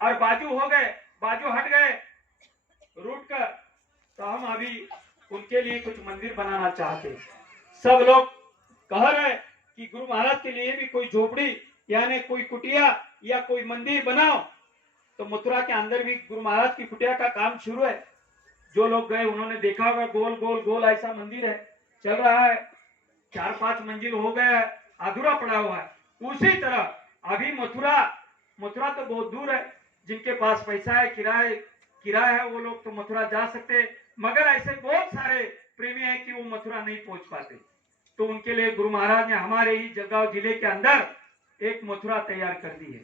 और बाजू हो गए, बाजू हट गए रूट कर, तो हम अभी उनके लिए कुछ मंदिर बनाना चाहते। सब लोग कह रहे कि गुरु महाराज के लिए भी कोई झोपड़ी यानी कोई कुटिया या कोई मंदिर बनाओ। तो मथुरा के अंदर भी गुरु महाराज की कुटिया का काम शुरू है। जो लोग गए उन्होंने देखा होगा, गोल गोल गोल ऐसा मंदिर है, चल रहा है, 4-5 मंजिल हो गया है, अधूरा पड़ा हुआ है। उसी तरह अभी मथुरा मथुरा तो बहुत दूर है, जिनके पास पैसा है, किराया है, वो लोग तो मथुरा जा सकते, मगर ऐसे बहुत सारे प्रेमी हैं कि वो मथुरा नहीं पहुंच पाते। तो उनके लिए गुरु महाराज ने हमारे ही जलगांव जिले के अंदर एक मथुरा तैयार कर दी है,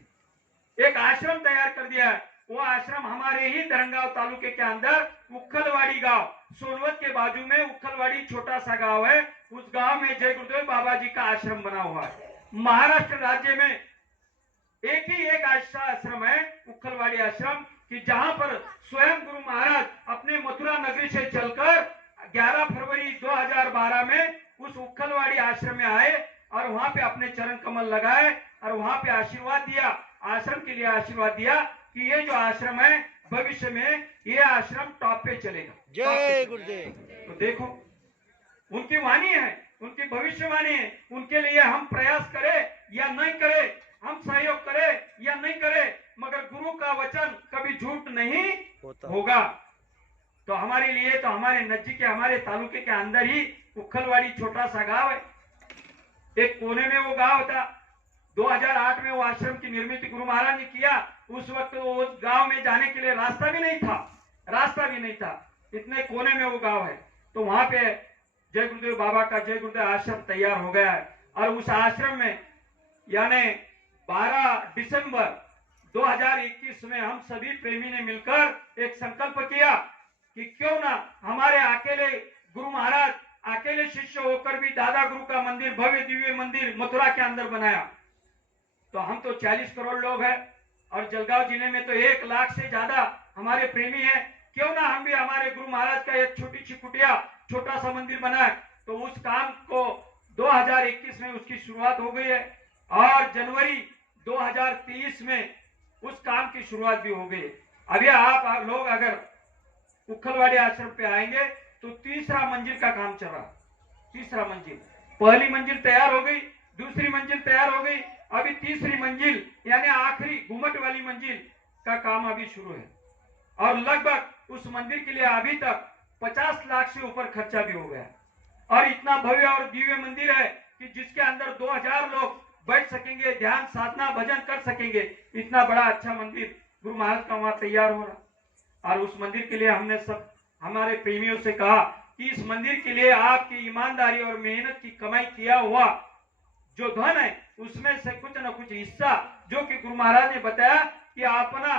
एक आश्रम तैयार कर दिया है। वो आश्रम हमारे ही धरमगांव तालुके के अंदर उखलवाड़ी गांव, सोनवत के बाजू में उखलवाड़ी छोटा सा गांव है, उस गांव में जय गुरुदेव बाबा जी का आश्रम बना हुआ है। महाराष्ट्र राज्य में एक ही एक ऐसा आश्रम है, उखलवाड़ी आश्रम, कि जहां पर स्वयं गुरु महाराज अपने मथुरा नगरी से चलकर 11 फरवरी 2012 में उस उखलवाड़ी आश्रम में आए और वहां पे अपने चरण कमल लगाए और वहां पे आशीर्वाद दिया, आश्रम के लिए आशीर्वाद दिया कि ये जो आश्रम है भविष्य में ये आश्रम टॉप पे चलेगा। जय गुरुदेव। तो देखो उनकी वाणी है, उनकी भविष्यवाणी है। उनके लिए हम प्रयास करें या नहीं करें, हम सहयोग करें या नहीं करें, मगर गुरु का वचन कभी झूठ नहीं होगा। तो हमारे लिए तो हमारे नजदीक के हमारे तालुके के अंदर ही उखलवाड़ी छोटा सा गांव है, एक कोने में वो गांव था। 2008 में वो आश्रम की निर्मित गुरु महाराज ने किया। उस वक्त वो उस गांव में जाने के लिए रास्ता भी नहीं था, इतने कोने में वो गांव है। तो वहां पे जय गुरुदेव बाबा का जय गुरुदेव आश्रम तैयार हो गया है और उस आश्रम में यानी 12 दिसंबर 2021 में हम सभी प्रेमी ने मिलकर एक संकल्प किया कि क्यों ना हमारे अकेले गुरु महाराज अकेले शिष्य होकर भी दादा गुरु का मंदिर, भव्य दिव्य मंदिर मथुरा के अंदर बनाया। तो हम तो 40 करोड़ लोग हैं और जलगांव जिले में तो 1 लाख से ज्यादा हमारे प्रेमी हैं, क्यों ना हम भी हमारे गुरु महाराज का एक छोटी सी कुटिया, छोटा सा मंदिर बनाए। तो उस काम को 2021 में उसकी शुरुआत हो गई है और जनवरी 2023 में उस काम की शुरुआत भी हो गई। अभी आप लोग अगर उखलवाड़ी आश्रम पे आएंगे तो तीसरा मंजिल का काम चल रहा, तीसरा मंजिल, पहली मंजिल तैयार हो गई, दूसरी मंजिल तैयार हो गई, अभी तीसरी मंजिल यानी आखिरी घुमट वाली मंजिल का काम अभी शुरू है। और लगभग उस मंदिर के लिए अभी तक 50 लाख से ऊपर खर्चा भी हो गया और इतना भव्य और दिव्य मंदिर है कि जिसके अंदर 2000 लोग बैठ सकेंगे, ध्यान साधना भजन कर सकेंगे। इतना बड़ा अच्छा मंदिर गुरु महाराज का वहां तैयार हो रहा। और उस मंदिर के लिए हमने सब हमारे प्रेमियों से कहा कि इस मंदिर के लिए आपकी ईमानदारी और मेहनत की कमाई किया हुआ जो धन है उसमें से कुछ न कुछ हिस्सा, जो कि गुरु महाराज ने बताया कि अपना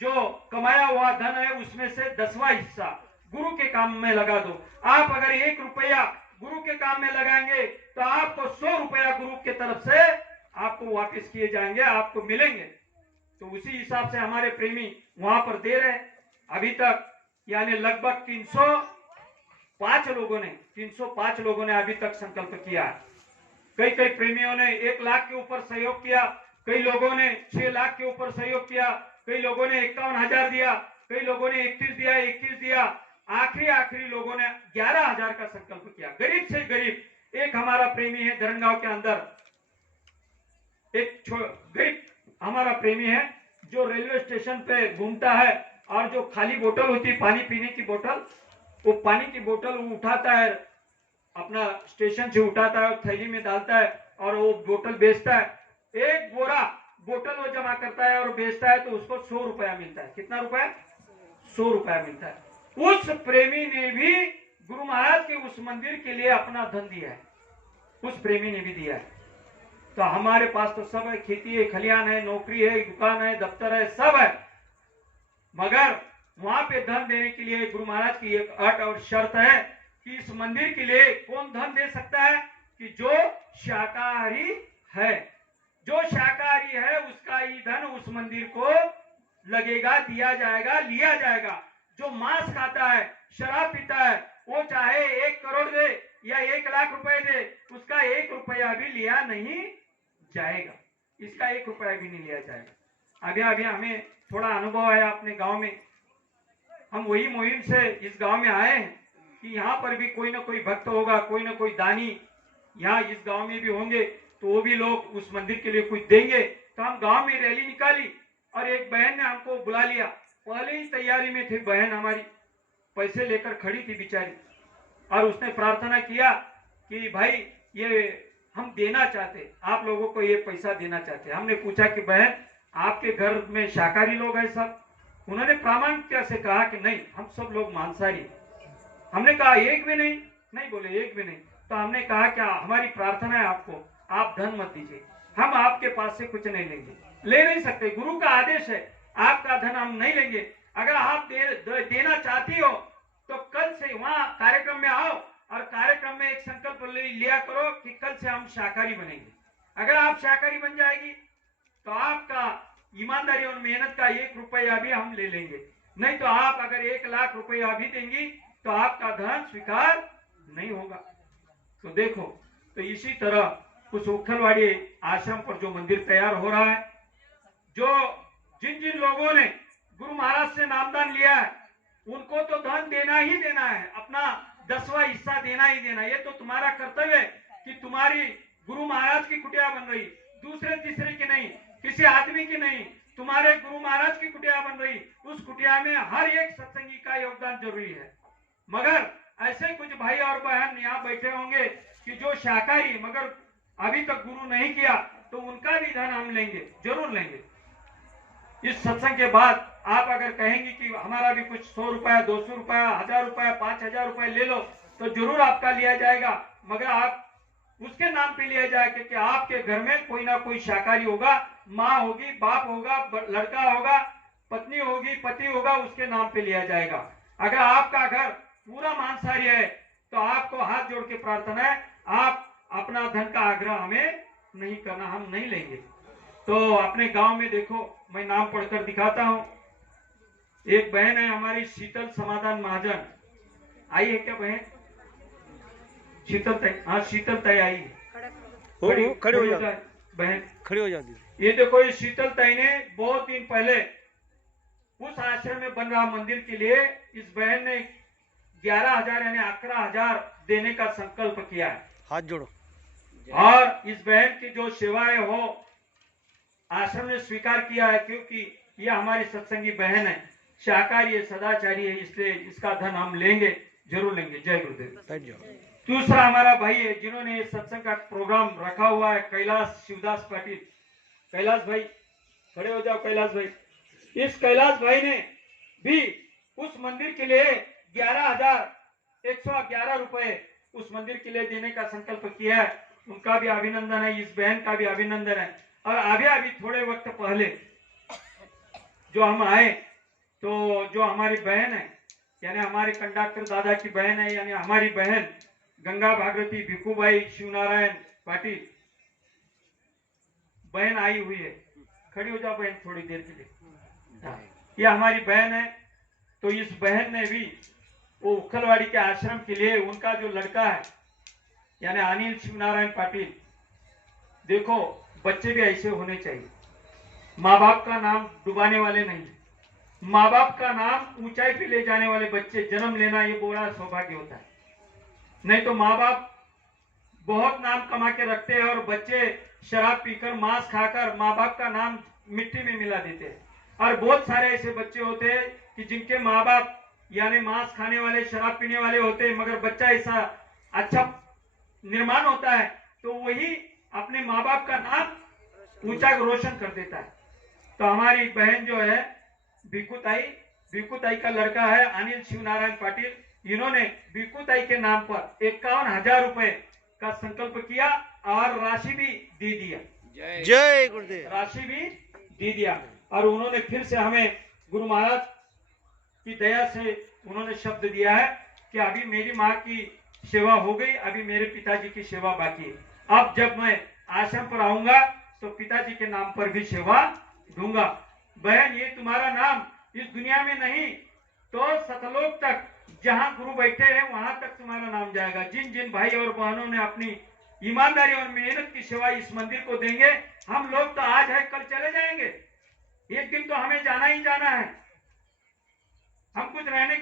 जो कमाया हुआ धन है उसमें से 10वां हिस्सा गुरु के काम में लगा दो। आप अगर 1 रुपया गुरु के काम में लगाएंगे तो आपको 100 रुपया गुरु के तरफ से आपको वापस किए जाएंगे, आपको मिलेंगे। तो उसी हिसाब से हमारे प्रेमी वहां पर दे रहे। अभी तक यानी लगभग 305 लोगों ने अभी तक संकल्प किया। कई प्रेमियों ने 1 लाख के ऊपर सहयोग किया, कई लोगों ने 6 लाख के ऊपर सहयोग किया, कई लोगों ने 51,000 दिया, कई लोगों ने 21 दिया, आखिरी लोगों ने 11,000 का संकल्प किया। गरीब से गरीब एक हमारा प्रेमी है धरमगांव के अंदर, एक गरीब हमारा प्रेमी है जो रेलवे स्टेशन पे घूमता है और जो खाली बोतल होती है पानी पीने की बोतल, वो पानी की बोतल वो उठाता है, अपना स्टेशन से उठाता है, थैली में डालता है और वो बोतल बेचता है। 1 बोरा बोतल वो जमा करता है और बेचता है तो उसको 100 रुपया मिलता है। कितना रुपया? 100 रुपया मिलता है। उस प्रेमी ने भी गुरु महाराज के उस मंदिर के लिए अपना धन दिया है, उस प्रेमी ने भी दिया है। तो हमारे पास तो सब है, खेती है, खलियान है, नौकरी है, दुकान है, दफ्तर है, सब है, मगर वहां पे धन देने के लिए गुरु महाराज की एक अट और शर्त है कि इस मंदिर के लिए कौन धन दे सकता है कि जो शाकाहारी है, जो शाकाहारी है उसका ही धन उस मंदिर को लगेगा, दिया जाएगा, लिया जाएगा। जो मांस खाता है, शराब पीता है, वो चाहे 1 करोड़ दे या 1 लाख रुपए दे, उसका 1 रुपया भी लिया नहीं जाएगा, इसका 1 रुपया भी नहीं लिया जाएगा। अभी हमें थोड़ा अनुभव है अपने गांव में। हम वही मुहिम से इस गांव में आए हैं कि यहाँ पर भी कोई ना कोई भक्त होगा, कोई ना कोई दानी यहाँ इस गांव में भी होंगे, तो वो भी लोग उस मंदिर के लिए कुछ देंगे। तो हम गांव में रैली निकाली और एक बहन ने हमको बुला लिया। पहले ही तैयारी में थी बहन हमारी, पैसे लेकर खड़ी थी बेचारी, और उसने प्रार्थना किया कि भाई ये हम देना चाहते, आप लोगों को ये पैसा देना चाहते। हमने पूछा कि बहन आपके घर में शाकाहारी लोग हैं सब? उन्होंने प्रामाणिकता से कहा कि नहीं, हम सब लोग मांसाहारी। हमने कहा एक भी नहीं? नहीं बोले एक भी नहीं। तो हमने कहा क्या हमारी प्रार्थना है आपको, आप धन मत दीजिए, हम आपके पास से कुछ नहीं लेंगे, ले नहीं सकते, गुरु का आदेश है, आपका धन हम नहीं लेंगे। अगर आप देना चाहती हो तो कल से वहां कार्यक्रम में आओ और कार्यक्रम में एक संकल्प लिया करो कि कल से हम शाकाहारी बनेंगे। अगर आप शाकाहारी बन जाएगी तो आपका ईमानदारी और मेहनत का 1 रुपया भी हम ले लेंगे, नहीं तो आप अगर 1 लाख रुपया भी देंगी तो आपका धन स्वीकार नहीं होगा। तो देखो, तो इसी तरह उस उखलवाड़ी आश्रम पर जो मंदिर तैयार हो रहा है, जो जिन जिन लोगों ने गुरु महाराज से नामदान लिया है उनको तो धन देना ही देना है, अपना 10वां हिस्सा देना ही देना। ये तो तुम्हारा कर्तव्य है कि तुम्हारी गुरु महाराज की कुटिया बन रही, दूसरे तीसरे की नहीं, किसी आदमी की नहीं, तुम्हारे गुरु महाराज की कुटिया बन रही। उस कुटिया में हर एक सत्संगी का योगदान जरूरी है। मगर ऐसे कुछ भाई और बहन यहाँ बैठे होंगे कि जो शाकाहारी मगर अभी तक गुरु नहीं किया, तो उनका भी धन हम लेंगे, जरूर लेंगे। इस सत्संग के बाद आप अगर कहेंगे कि हमारा भी कुछ 100 रुपया, 200 रुपया, 1000 रुपया, 5000 रुपया ले लो, तो जरूर आपका लिया जाएगा। मगर आप उसके नाम पे लिया जाएगा कि आपके घर में कोई ना कोई शाकाहारी होगा, माँ होगी, बाप होगा, लड़का होगा, पत्नी होगी, पति होगा, उसके नाम पे लिया जाएगा। अगर आपका घर पूरा मांसाहारी है तो आपको हाथ जोड़ के प्रार्थना है, आप अपना धन का आग्रह हमें नहीं करना, हम नहीं लेंगे। तो अपने गांव में देखो, मैं नाम पढ़कर दिखाता हूं। एक बहन है हमारी शीतल समाधान महाजन, आई है क्या बहन? शीतल तय, हाँ शीतल तय आई है। खड़े हो जाए बहन, खड़ी हो जाती। ये देखो, ये शीतल तय ने बहुत दिन पहले उस आश्रम में बन रहा मंदिर के लिए इस बहन ने 11,000 यानी 11,000 देने का संकल्प किया है। हाथ जोड़ो। और इस बहन की जो सेवाएं हो आश्रम ने स्वीकार किया है, क्योंकि यह हमारी सत्संगी बहन है, शाकाहारी है, सदाचारी है, इसलिए इसका धन हम लेंगे, जरूर लेंगे। जय गुरुदेव। दूसरा हमारा भाई है जिन्होंने ये सत्संग का प्रोग्राम रखा हुआ है, कैलाश शिवदास पाटिल। कैलाश भाई खड़े हो जाओ। कैलाश भाई, इस कैलाश भाई ने भी उस मंदिर के लिए 11,111 रुपए उस मंदिर के लिए देने का संकल्प किया है। उनका भी अभिनंदन है, इस बहन का भी अभिनंदन है। और अभी थोड़े वक्त पहले जो हम आए, तो जो हमारी बहन है यानी हमारे कंडक्टर दादा की बहन है, यानी हमारी बहन गंगा भागवती भिखूबाई शिवनारायण पाटिल बहन आई हुई है। खड़ी हो जाओ बहन थोड़ी देर के लिए। ये हमारी बहन है। तो इस बहन ने भी वो उखलवाड़ी के आश्रम के लिए उनका जो लड़का है यानी अनिल शिवनारायण पाटिल, देखो बच्चे भी ऐसे होने चाहिए, माँ बाप का नाम डुबाने वाले नहीं, माँ बाप का नाम ऊंचाई पे ले जाने वाले बच्चे जन्म लेना ये बड़ा सौभाग्य होता है। नहीं तो माँ बाप बहुत नाम कमा के रखते हैं और बच्चे शराब पीकर मांस खाकर माँ बाप का नाम मिट्टी में मिला देते हैं। और बहुत सारे ऐसे बच्चे होते हैं कि जिनके माँ बाप यानी मांस खाने वाले, शराब पीने वाले होते हैं, मगर बच्चा ऐसा अच्छा निर्माण होता है तो वही अपने माँ बाप का नाम ऊंचा रोशन कर देता है। तो हमारी बहन जो है भिखुताई का लड़का है अनिल शिवनारायण पाटिल, इन्होंने भिखुताई के नाम पर 51,000 रुपए का संकल्प किया और राशि भी दे दिया। जय गुरुदेव। राशि भी दे दिया। और उन्होंने फिर से हमें गुरु महाराज की दया से उन्होंने शब्द दिया है कि अभी मेरी माँ की सेवा हो गई, अभी मेरे पिताजी की सेवा बाकी है। अब जब मैं आश्रम पर आऊंगा तो पिताजी के नाम पर भी सेवा दूंगा। बहन, ये तुम्हारा नाम इस दुनिया में नहीं तो सतलोक तक जहां गुरु बैठे हैं वहां तक तुम्हारा नाम जाएगा। जिन जिन भाई और बहनों ने अपनी ईमानदारी और मेहनत की सेवा इस मंदिर को देंगे, हम लोग तो आज है कल चले जाएंगे, एक दिन तो हमें जाना ही जाना है। हम कुछ रहने